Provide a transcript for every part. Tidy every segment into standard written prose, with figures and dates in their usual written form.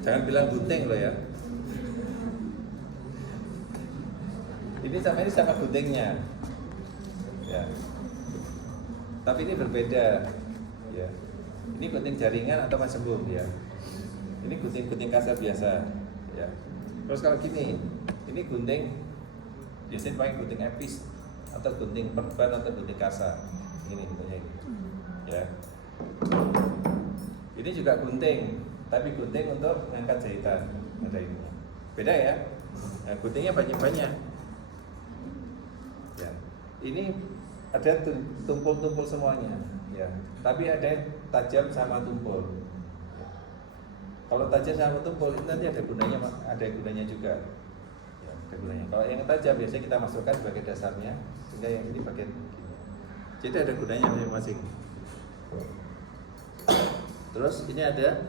Jangan bilang gunting loh ya. Ini sama guntingnya. Ya. Tapi ini berbeda. Ya. Ini gunting jaringan atau masembung ya. Ini gunting kasar biasa. Ya. Terus kalau gini, ini gunting biasanya pakai gunting epis atau gunting perban atau gunting kasar. Ini guntingnya ini. Ya. Ini juga gunting, tapi gunting untuk mengangkat jahitan. Ada ini. Beda ya. Nah, guntingnya banyak-banyak. Ya. Ini ada tumpul-tumpul semuanya. Ya. Tapi ada tajam sama tumpul. Ya. Kalau tajam sama tumpul itu nanti ada gunanya juga. Ya, ada gunanya. Kalau yang tajam biasanya kita masukkan sebagai dasarnya, sehingga yang ini bagian gini. Jadi ada gunanya masing-masing. Terus ini ada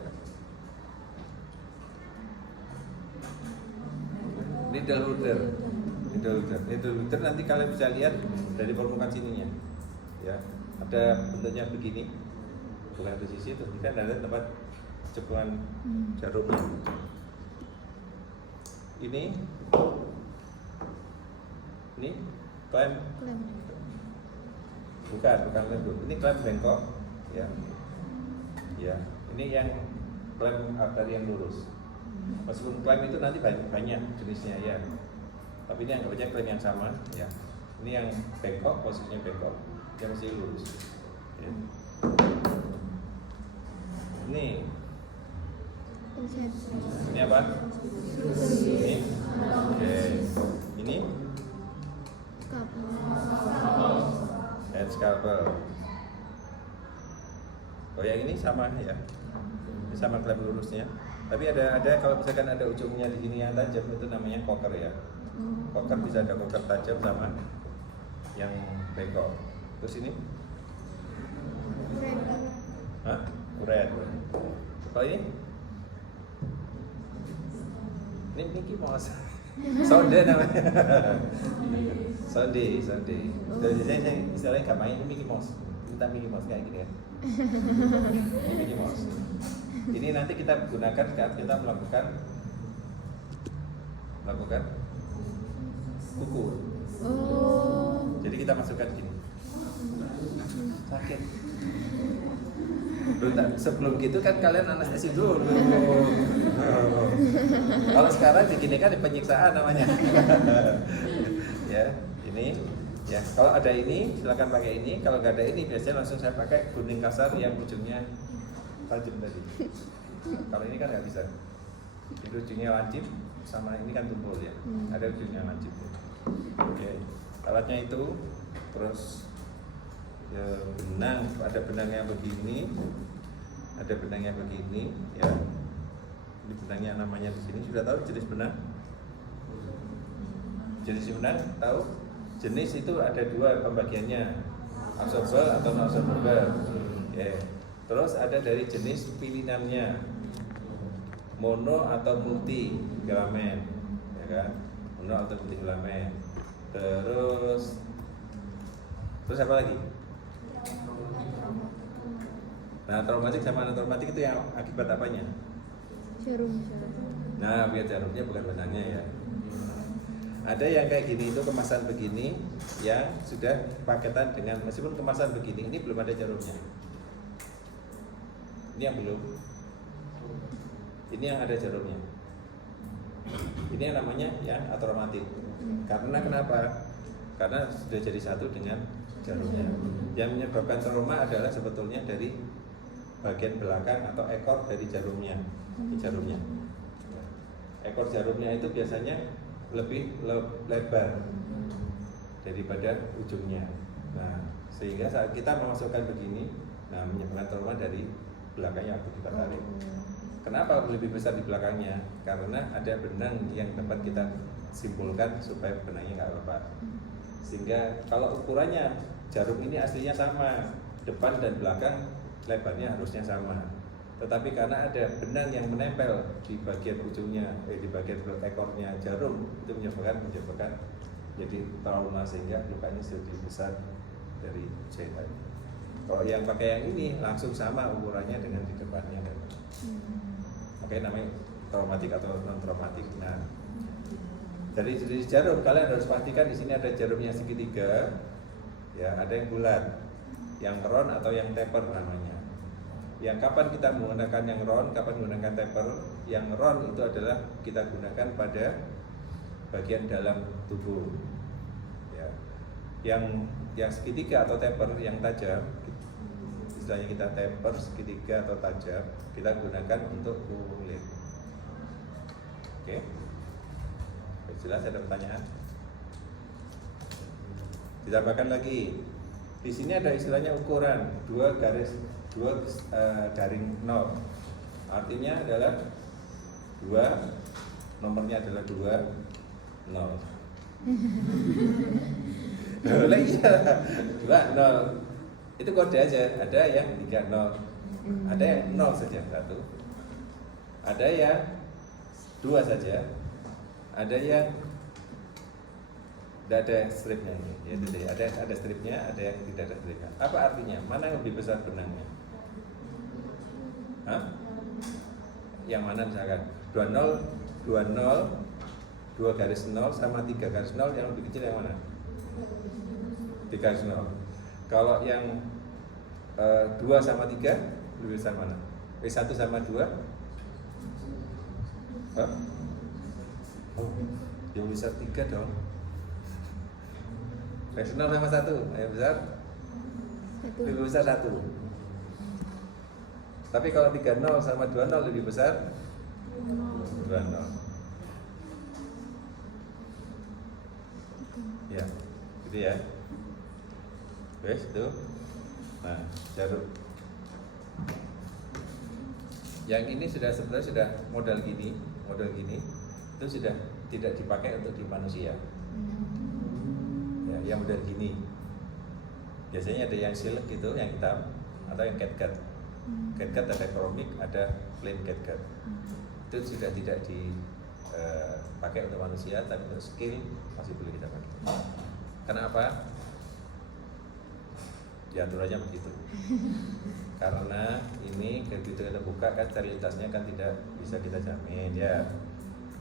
needle holder nanti kalian bisa lihat dari permukaan sininya. Ya, ada bentuknya begini, bukan di sisi itu, kan ada tempat cekungan jarumnya. Ini klem, bukan klem, ini klem bengkok, ya. Ya, ini yang klem arteri yang lurus. Meskipun klem itu nanti banyak jenisnya ya. Tapi ini anggap aja klem yang sama ya. Ini yang bengkok, posisinya bengkok, yang masih lurus. Ya. Ini apa? Ini. Oke. Ini head scalpel. Oh yang ini sama ya, ini sama klem lurusnya. Tapi ada kalau misalkan ada ujungnya di sini yang tajam itu namanya koker ya. Koker bisa ada koker tajam sama yang bengkok. Terus ini? Hah? Kuret. Kalau ini? Ini Mickey Mouse. Sonde namanya. Sonde. Dari saya istilahnya nggak main Mickey Mouse. Minta Mickey Mouse kayak gini ya. Ini Mickey Mouse. Ini nanti kita gunakan saat kita melakukan kuku. Jadi kita masukkan gini. Sakit. Sebelum gitu kan kalian anestesi dulu. Kalau sekarang begini kan penyiksaan namanya. Ya, ini. Ya, kalau ada ini silakan pakai ini. Kalau nggak ada ini biasanya langsung saya pakai gunting kasar yang ujungnya tajam tadi. Kalau ini kan nggak bisa. Itu ujungnya lancip sama ini kan tumpul ya. Ada ujungnya lancip. Oke. Alatnya itu terus ya, benang, ada benangnya begini, ada benangnya begini ya. Ini benangnya namanya di sini. Sudah tahu jenis benang? Jenis benang tahu? Jenis itu ada dua pembagiannya, absorbable atau non absorbable. Okay. Terus ada dari jenis pilinannya, mono atau multi filamen, ya kan? Mono atau multi filamen. Terus apa lagi? Nah, traumatik sama non-traumatik itu yang akibat apanya? Jarum. Nah, biar jarumnya bukan benangnya ya. Ada yang kayak gini itu kemasan begini yang sudah paketan dengan meskipun kemasan begini ini belum ada jarumnya. Ini yang belum. Ini yang ada jarumnya. Ini yang namanya yang atraumatik. Karena kenapa? Karena sudah jadi satu dengan jarumnya. Yang menyebabkan trauma adalah sebetulnya dari bagian belakang atau ekor dari jarumnya. Jarumnya. Ekor jarumnya itu biasanya lebih lebar daripada ujungnya. Nah, sehingga saat kita memasukkan begini, nah menyebabkan trauma dari belakangnya waktu kita tarik. Kenapa lebih besar di belakangnya? Karena ada benang yang tempat kita simpulkan supaya benangnya nggak lepas. Sehingga kalau ukurannya jarum ini aslinya sama, depan dan belakang lebarnya harusnya sama. Tetapi karena ada benang yang menempel di bagian ujungnya, di bagian ekornya jarum, itu menyebabkan jadi trauma sehingga lukanya lebih besar dari jahitan. Kalau yang pakai yang ini langsung sama ukurannya dengan di depannya. Makanya namanya traumatik atau non traumatik. Nah, dari jarum kalian harus pastikan di sini ada jarumnya segitiga, ya, ada yang bulat, yang round atau yang taper namanya. Yang kapan kita menggunakan yang round, kapan menggunakan taper? Yang round itu adalah kita gunakan pada bagian dalam tubuh. Ya. Yang segitiga atau taper yang tajam, istilahnya kita taper segitiga atau tajam, kita gunakan untuk kulit. Oke. Jelas, ada pertanyaan? Ditambahkan lagi. Di sini ada istilahnya ukuran 2 garing 0. Artinya adalah 2, nomornya adalah 2 0. Boleh iya. 2 0. Itu kode aja. Ada yang 3 0. Ada yang 0 saja, 1. Ada yang 2 saja. Ada yang tidak ada stripnya ini, ya, ada stripnya, ada yang tidak ada stripnya. Apa artinya? Mana yang lebih besar benangnya? Hah? Yang mana misalkan 20, 2 garis 0 sama 3 garis 0, yang lebih kecil yang mana? 3 garis 0. Kalau yang 2 sama 3 lebih besar mana? 1 sama 2? Hah? Oh, yang besar 3 dong. 0 sama 1, yang besar? Lebih besar 1. Tapi kalau 3-0 sama 2-0 lebih besar? 2-0. Ya, gitu ya. Wes, itu. Nah, jarum. Yang ini sebenarnya sudah model gini, itu sudah tidak dipakai untuk di manusia. Ya, yang model gini. Biasanya ada yang silk gitu, yang hitam, atau yang catgut. Catgut ada kromik, ada plain catgut. Itu sudah tidak dipakai untuk manusia, tapi untuk skill masih boleh kita pakai. Kenapa? Diaturnya begitu. Karena ini begitu kita buka kan sterilitasnya kan tidak bisa kita jamin ya.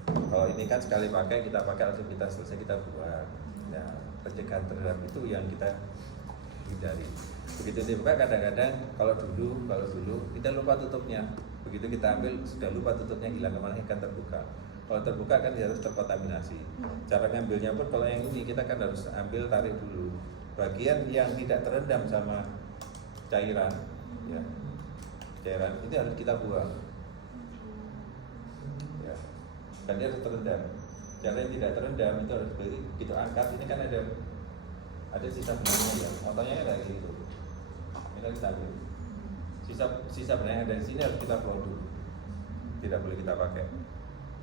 Kalau ini kan sekali pakai kita pakai langsung kita selesai kita buang. Ya, pencegahan terhadap itu yang kita hindari. Begitu dibuka kadang-kadang kalau dulu kita lupa tutupnya. Begitu kita ambil sudah lupa tutupnya, hilang kemana ikan terbuka. Kalau terbuka kan dia harus terkontaminasi. Cara ngambilnya pun kalau yang ini kita kan harus ambil tarik dulu. Bagian yang tidak terendam sama cairan, ya, cairan ini harus kita buang. Ya, dan dia harus terendam. Cara yang tidak terendam itu harus begitu angkat. Ini kan ada sisa benangnya ya, otaknya kan kayak gitu. Kita ambil. Sisa benang yang ada di sini harus kita buang dulu. Tidak boleh kita pakai.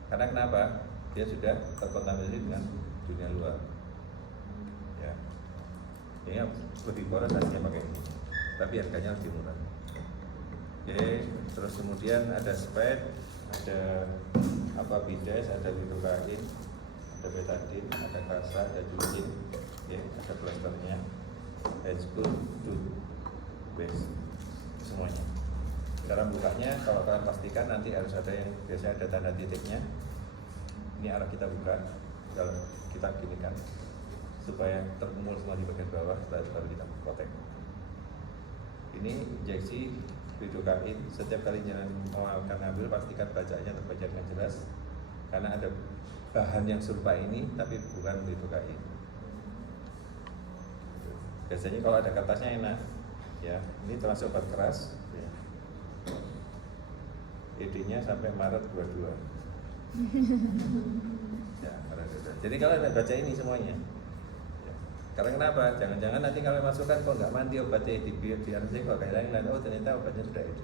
Karena kenapa? Dia sudah terkontaminasi dengan dunia luar. Ya. Ini lebih boros hasilnya pakai ini. Tapi harganya lebih murah. Oke, terus kemudian ada sped, ada bides, ada lidocaine, ada betadine, ada kasa, ada julin, ada plasternya, headschool, base, semuanya. Cara bukanya, kalau kalian pastikan nanti harus ada yang biasanya ada tanda titiknya. Ini arah kita buka, kalau kita ginikan supaya terkumpul semua di bagian bawah, setelah itu baru kita protek. Ini injeksi lidocaine. Setiap kali jangan mau akan ambil, pastikan bacanya terbaca dengan jelas, karena ada bahan yang serupa ini tapi bukan lidocaine. Biasanya kalau ada kertasnya enak, ya. Ini termasuk obat keras. Ya. ED-nya sampai Maret 22. Ya, jadi kalau ada baca ini semuanya. Ya. Karena kenapa? Jangan-jangan nanti kalau masukkan kok nggak mandi obatnya biar kok kayak lain-lain. Oh ternyata obatnya sudah ED.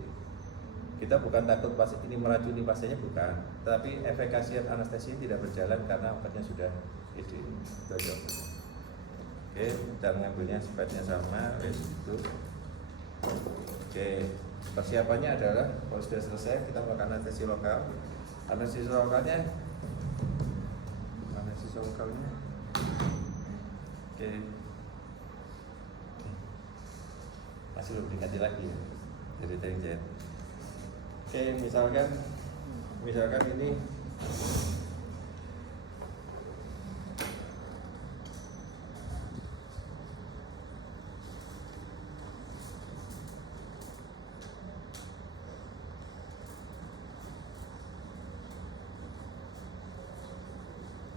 Kita bukan takut pasien ini meracuni pasiennya, bukan. Tapi efikasi anestesi tidak berjalan karena obatnya sudah ED. Itu aja. Oke, cara ngambilnya spetnya sama, itu. Oke, persiapannya adalah kalau sudah selesai kita melakukan anestesi lokal. Anestesi lokalnya, oke, masih belum diganti lagi ya, jadi jahit. Oke, misalkan misalkan ini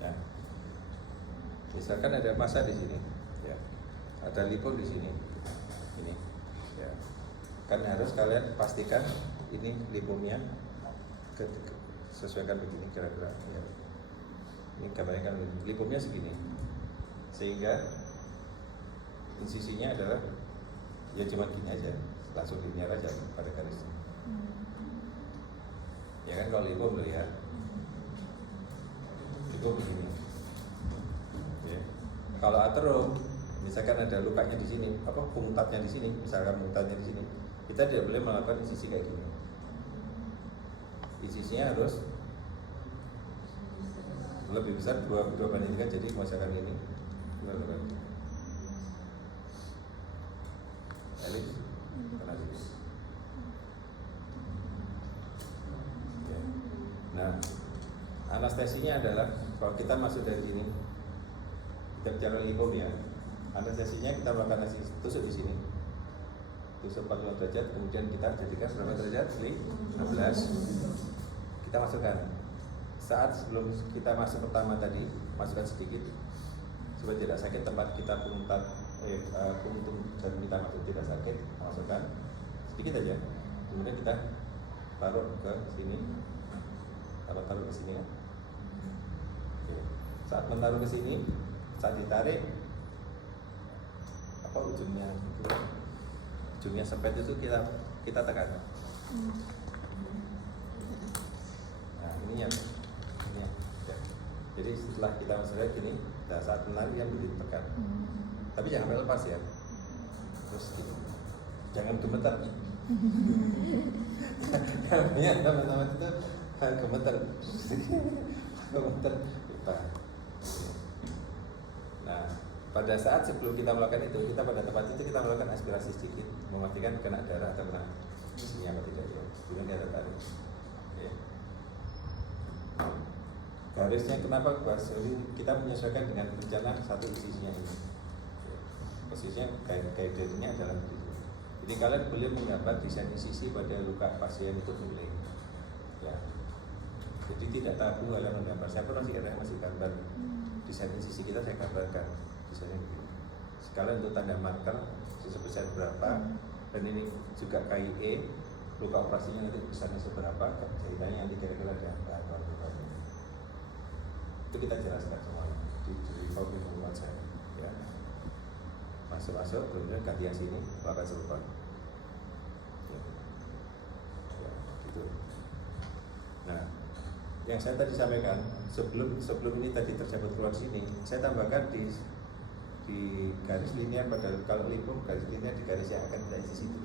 ya, misalkan ada massa di sini, ya, ada lipom di sini, ini, ya, kan harus kalian pastikan ini lipomnya sesuaikan begini kira-kira, ya. Ini gambarnya kan lipomnya segini, sehingga insisinya adalah ya cuma gini aja, langsung linear aja pada garisnya. Ya kan kalau lipom lihat, itu begini. Ya. Kalau aterom, misalkan ada lukanya di sini, apa pungutatnya di sini, misalkan pungutatnya di sini, kita tidak boleh melakukan insisi kayak gini. Insisinya harus lebih besar, 2 banding 3, jadi misalkan ini elips, ya. Nah, anestesinya adalah kalau kita masuk dari sini, kita bicara lipom ya, anestesinya kita melakukan anestesis tusuk di sini, tusuk 45 derajat, kemudian kita jadikan berapa derajat? 15. Kita masukkan. Saat sebelum kita masuk pertama tadi, masukkan sedikit supaya tidak sakit tempat kita pungut dan kita masuk tidak sakit, masukkan sedikit aja. Kemudian kita taruh ke sini, taruh ke sini. Oke. Saat menaruh ke sini, saat ditarik, apa ujungnya sepet itu kita tekan. Nah ini ya. Jadi setelah kita masukkan gini, nah saat menarik yang begitu tekan. Tapi jangan sampai lepas ya. Terus gitu. Jangan gemetar. Namanya teman-teman itu gemetar. Gemetar. Nah, pada saat sebelum kita melakukan itu, kita pada tempat itu kita melakukan aspirasi sedikit, memastikan kena darah atau kena isinya atau tidak ya. Kemudian kita tarik. Ya. Garisnya kenapa Mas? Jadi kita menyesuaikan dengan rencana satu posisinya ini. Posisinya kaidahnya adalah begitu. Jadi kalian boleh menggambar desain insisi pada luka pasien itu boleh. Ya. Jadi tidak tabu kalian menggambar. Saya pun masih gambar desain insisi kita, saya gambarkan desainnya begini. Sekalian untuk tanda marker sebesar berapa, dan ini juga KIE luka operasinya nanti besarnya seberapa, jahitannya nanti kira-kira ada apa. Itu kita jelaskan semuanya di form pengumuman saya, ya. Masuk, kemudian ganti yang sini, lakukan serupa. Ya. Ya, gitu. Nah, yang saya tadi sampaikan sebelum ini tadi tercabut keluar sini, saya tambahkan di garis linear pada kalau lipom garis linear di garis yang akan kita isi situ.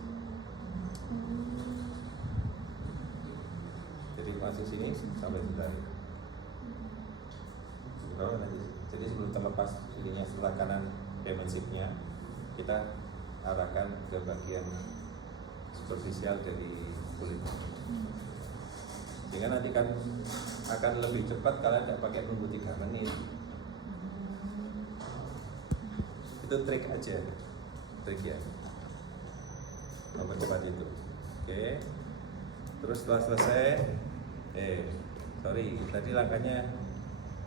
Jadi masuk sini sampai ditarik. Jadi sebelum terlepas ininya setelah kanan dimensifnya, kita arahkan ke bagian superficial dari kulit. Sehingga nanti kan akan lebih cepat kalau tidak pakai nunggu 3 menit. Itu trik aja, trik ya. Mempercepat itu. Oke. Terus setelah selesai, tadi langkahnya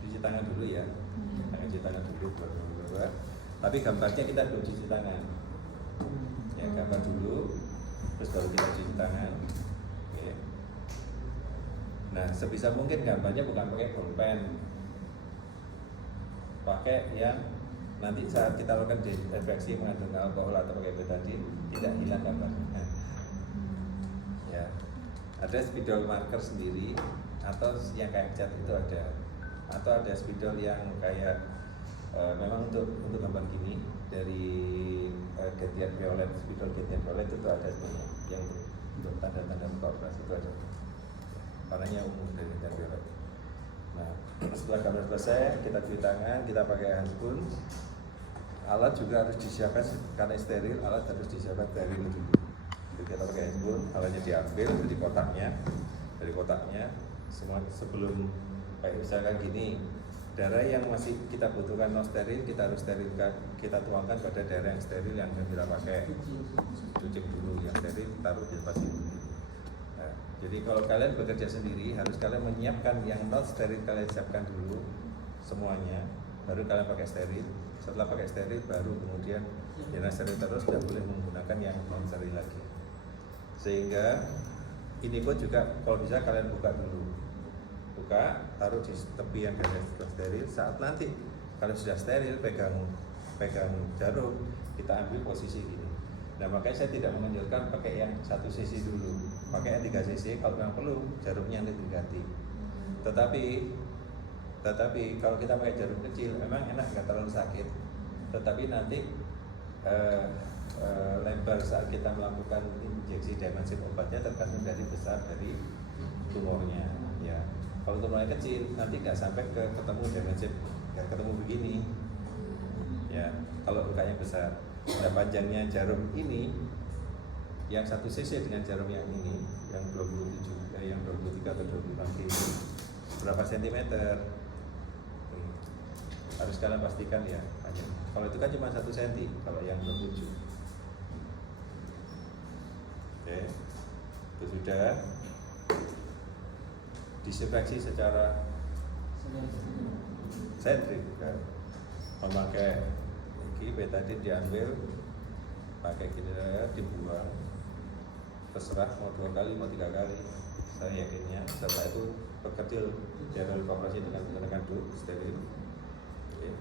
cuci tangan dulu ya, cuci tangan dulu, tapi gambarnya kita belum cuci tangan, ya gambar dulu, terus baru kita cuci tangan. Oke. Nah sebisa mungkin gambarnya bukan pakai bolpen, pakai yang nanti saat kita lakukan desinfeksi mengandung alkohol atau pakai betadin tidak hilang gambarnya. Ya, ada spidol marker sendiri atau yang kayak cat itu ada. Atau ada spidol yang kayak memang untuk gambar gini dari gentian violet, spidol gentian violet itu ada sebenarnya yang untuk tanda-tanda muka operasi itu ada, warnanya umum dari gentian violet. Nah setelah gambar selesai kita cuci tangan, kita pakai handphone. Alat juga harus disiapkan karena steril, alat harus disiapkan dari dulu. Jadi kita pakai handphone, alatnya diambil dari kotaknya, semua sebelum kayak misalkan gini, darah yang masih kita butuhkan non steril kita harus sterilkan, kita tuangkan pada daerah yang steril yang kita pakai, cuci dulu, yang steril taruh di tempat ini. Nah, jadi kalau kalian bekerja sendiri harus kalian menyiapkan yang non steril, kalian siapkan dulu semuanya, baru kalian pakai steril. Setelah pakai steril baru kemudian yang steril terus, tidak boleh menggunakan yang non steril lagi. Sehingga ini pun juga kalau bisa kalian buka dulu, buka, taruh di tepi yang sudah steril. Saat nanti kalau sudah steril, pegang jarum, kita ambil posisi gini. Nah makanya saya tidak menganjurkan pakai yang 1 cc dulu, pakai yang 3 cc. Kalau memang perlu jarumnya nanti diganti. Tetapi kalau kita pakai jarum kecil, memang enak, nggak terlalu sakit. Tetapi nanti lebar saat kita melakukan injeksi dimensi obatnya tergantung dari besar dari tumornya. Ya, kalau tumornya kecil nanti nggak sampai ketemu dimensi, nggak ketemu begini. Ya, kalau lukanya besar. Nah, panjangnya jarum ini yang 1 cc dengan jarum yang ini, yang 27, yang 23 atau 26 ini berapa sentimeter? Harus kalian pastikan ya panjang. Kalau itu kan cuma 1 cm, kalau yang 27. Oke, itu sudah disinfeksi secara sentrik kan, memakai ini betadine diambil, pakai gini ya, dibuang, terserah mau 2 kali mau 3 kali, saya yakinnya. Setelah itu perkecil diambil operasi dengan menggunakan steril. Oke.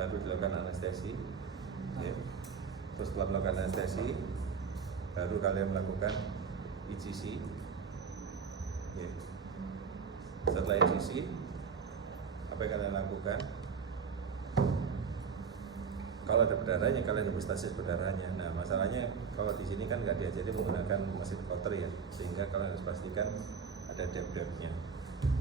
Baru dilakukan anestesi. Oke. Terus setelah melakukan anestesi baru kalian melakukan ICC. Oke. Setelah ICC apa yang kalian lakukan? Kalau ada berdarahnya kalian hemostasis berdarahnya. Nah masalahnya kalau di sini kan nggak diajari menggunakan mesin Holter ya, sehingga kalian harus pastikan ada dep-depnya.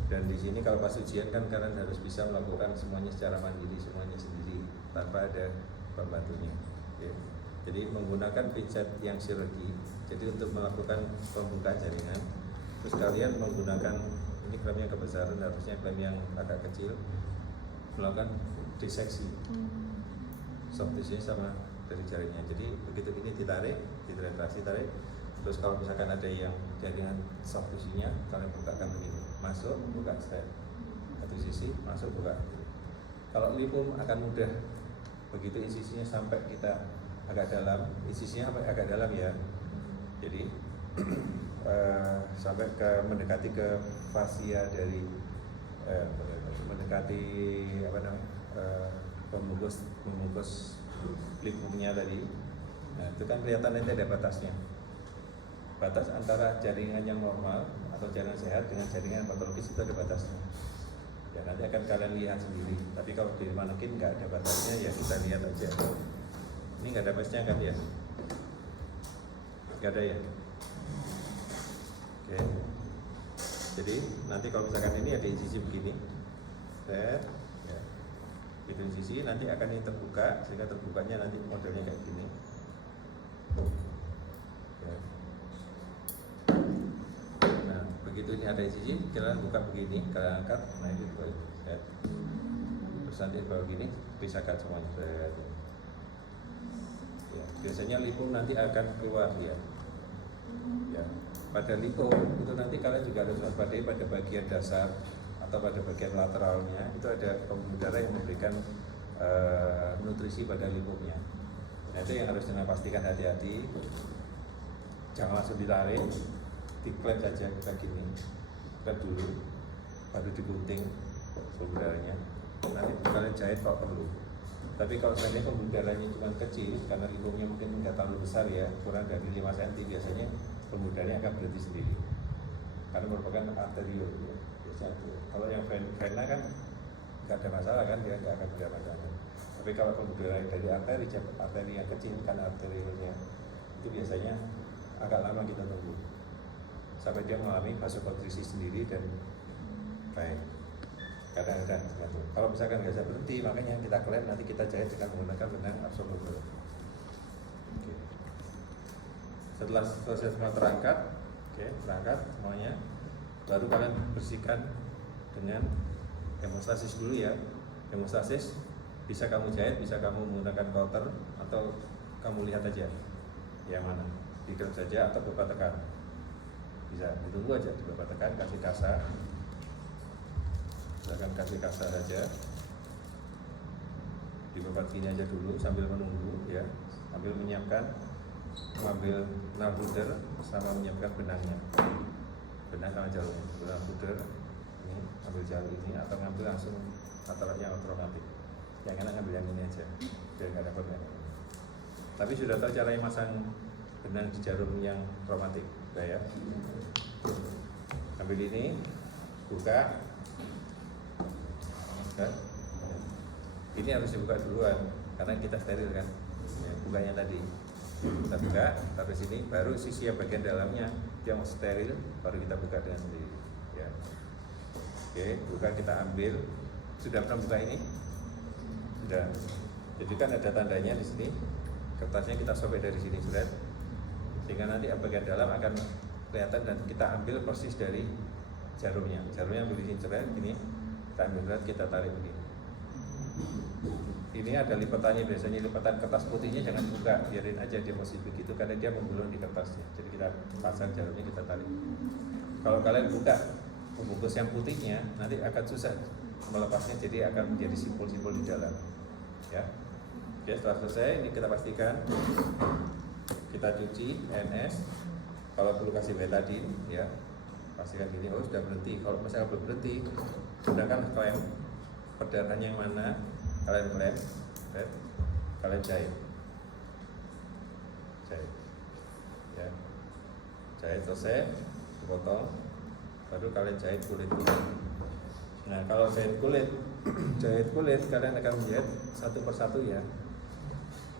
Dan di sini kalau pas ujian kan kalian harus bisa melakukan semuanya secara mandiri, semuanya sendiri tanpa ada pembantunya. Oke. Jadi menggunakan pinset yang chirurgi. Jadi untuk melakukan pembukaan jaringan, terus kalian menggunakan ini klem yang kebesaran, harusnya klem yang agak kecil, melakukan diseksi soft tissue sama dari jaringnya. Jadi begitu ini ditarik, ditraksi tarik. Terus kalau misalkan ada yang jaringan soft tissue-nya, kalian bukakan begini, masuk, buka step, 1 sisi, masuk, buka. Kalau lipum akan mudah, begitu insisinya sampai kita agak dalam, insisinya agak dalam ya. Jadi sampai ke mendekati ke fasia dari mendekati apa namanya membungkus lipumnya tadi. Nah itu kan kelihatan nanti ada batasnya, batas antara jaringan yang normal atau jaringan sehat dengan jaringan patologis itu ada batasnya. Ya nanti akan kalian lihat sendiri. Tapi kalau di manekin nggak ada batasnya ya kita lihat aja. Ini nggak ada batasnya kan ya? Nggak ada ya? Oke. Jadi nanti kalau misalkan ini ada insisi begini, ya. Itu insisi nanti akan ini terbuka, sehingga terbukanya nanti modelnya kayak gini. Ya. Nah begitu ini ada insisi, kalian buka begini, kalian angkat, nah itu juga ya. Terus nanti bawa gini, pisahkan semuanya. Ya, biasanya lipum nanti akan keluar ya. Ya, pada lipum itu nanti kalian juga harus waspadai pada bagian dasar atau pada bagian lateralnya itu ada pembuluh darah yang memberikan nutrisi pada lipumnya. Nah itu yang harus kita pastikan, hati-hati, jangan langsung ditarik, diklep saja kita gini, klep dulu, baru digunting pembuluh darahnya. Nanti kalian jahit kalau perlu. Tapi kalau seandainya pembuluh darahnya cuma kecil, karena lipumnya mungkin nggak terlalu besar ya, kurang dari 5 cm, biasanya pembuluh darahnya akan berhenti sendiri, karena merupakan arteriol ya. Kalau yang vena kan nggak ada masalah kan, dia nggak akan ada masalah. Tapi kalau pembuluh darah dari arteri yang kecil, kan arteriolnya itu biasanya agak lama kita tunggu sampai dia mengalami vasokonstriksi sendiri dan baik. Kadang-kadang gitu. Kalau misalkan nggak bisa berhenti, makanya kita klem, nanti kita jahit dengan menggunakan benang absorbable. Oke. Setelah selesai semua terangkat, oke, terangkat semuanya. baru kalian bersihkan dengan hemostasis dulu ya. Hemostasis bisa kamu jahit, bisa kamu menggunakan counter, atau kamu lihat aja yang mana, dikerep saja atau bapak tekan, bisa ditunggu aja, di bapak tekan, kasih kasar, silakan kasih kasar aja, di bapak gini aja dulu sambil menunggu ya, sambil menyiapkan, mengambil nalbuder sama menyiapkan benangnya, benang sama jalurnya, nalbuder ini, ambil jalur ini atau ngambil langsung yang otomatis. Yang enak ngambil yang ini aja, biar nggak repot ya. Tapi sudah tahu caranya masang benang di jarum yang traumatik, ya. Ambil ini, buka. Kan? Ini harus dibuka duluan, karena kita steril kan. Ya, bukanya tadi. Kita buka, taruh sini, baru sisi yang bagian dalamnya yang steril, baru kita buka dengan sendiri. Ya. Oke, buka, kita ambil. Sudah pernah buka ini? Sudah. Jadi kan ada tandanya di sini. Kertasnya kita sobek dari sini, sudah. Sehingga nanti bagian dalam akan kelihatan dan kita ambil persis dari jarumnya. Jarumnya ambil di sini, sudah. Ini kita ambil, kita tarik begini. Ini ada lipatannya, biasanya lipatan kertas putihnya jangan buka, biarin aja dia masih begitu karena dia menggulung di kertasnya. Jadi kita pasang jarumnya, kita tarik. Kalau kalian buka pembungkus yang putihnya, nanti akan susah melepasnya, jadi akan menjadi simpul-simpul di dalam. Ya. Oke, setelah selesai ini kita pastikan kita cuci NS. Kalau perlu kasih betadine, ya pastikan gini. Oh sudah berhenti. Kalau misalnya belum berhenti, gunakan klem. Perdarahannya yang mana? Kalian klem, kalian jahit, ya. Jahit selesai, dipotong, baru kalian jahit kulitnya. Nah kalau jahit kulit, kalian akan menjahit satu persatu ya.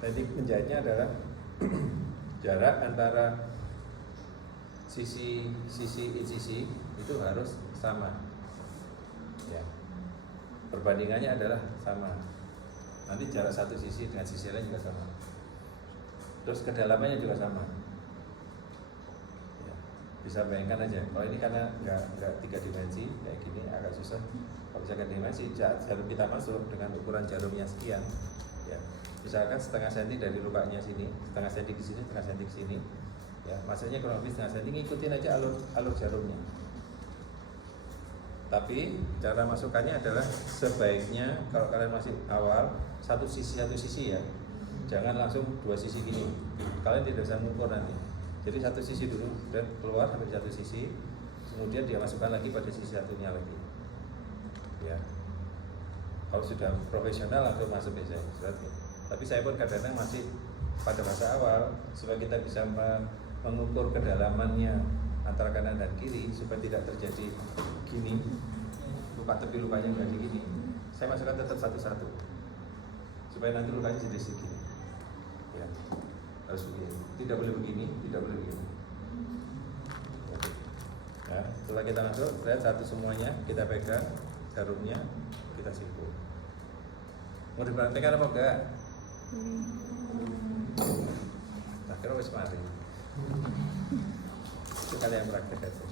Teknik menjahitnya adalah jarak antara sisi itu harus sama. Ya. Perbandingannya adalah sama. Nanti jarak satu sisi dengan sisi lain juga sama. Terus kedalamannya juga sama. Ya. Bisa bayangkan aja. Kalau ini karena nggak 3 dimensi kayak gini agak susah. Kalau misalkan dimensi, jarum kita masuk dengan ukuran jarumnya sekian. Ya. Misalkan setengah senti dari lukanya sini, setengah senti ke sini, setengah senti ke sini. Ya, maksudnya kurang lebih setengah senti, ngikutin aja alur jarumnya. Tapi cara masukannya adalah sebaiknya kalau kalian masih awal satu sisi ya, jangan langsung 2 sisi gini. Kalian tidak bisa mengukur nanti. Jadi satu sisi dulu dan keluar sampai satu sisi, kemudian dia masukkan lagi pada sisi satunya lagi. Ya. Kalau sudah profesional langsung masuk biasanya. Tapi saya pun kadang-kadang masih pada masa awal supaya kita bisa mengukur kedalamannya antara kanan dan kiri supaya tidak terjadi gini luka, tepi lukanya menjadi gini. Saya masukkan tetap satu-satu supaya nanti lukanya jadi segini. Ya, harus begini. Tidak boleh begini, tidak boleh begini. Nah, setelah kita masuk, lihat satu semuanya, kita pegang jarumnya, kita simpul. Mau dipraktekkan apa enggak? Tak kira wis mari. Itu kalian praktek aja.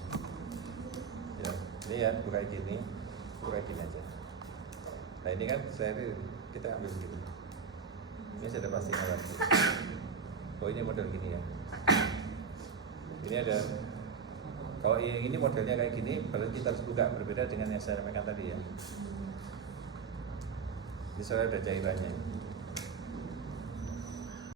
Ya, ini ya, buka gini aja. Nah ini kan kita ambil gini. Ini sudah pasti ngerti. Oh ini model gini ya. Ini ada. Kalau yang ini modelnya kayak gini, berarti kita harus buka, berbeda dengan yang saya sampaikan tadi ya. Ini soalnya ada cairannya.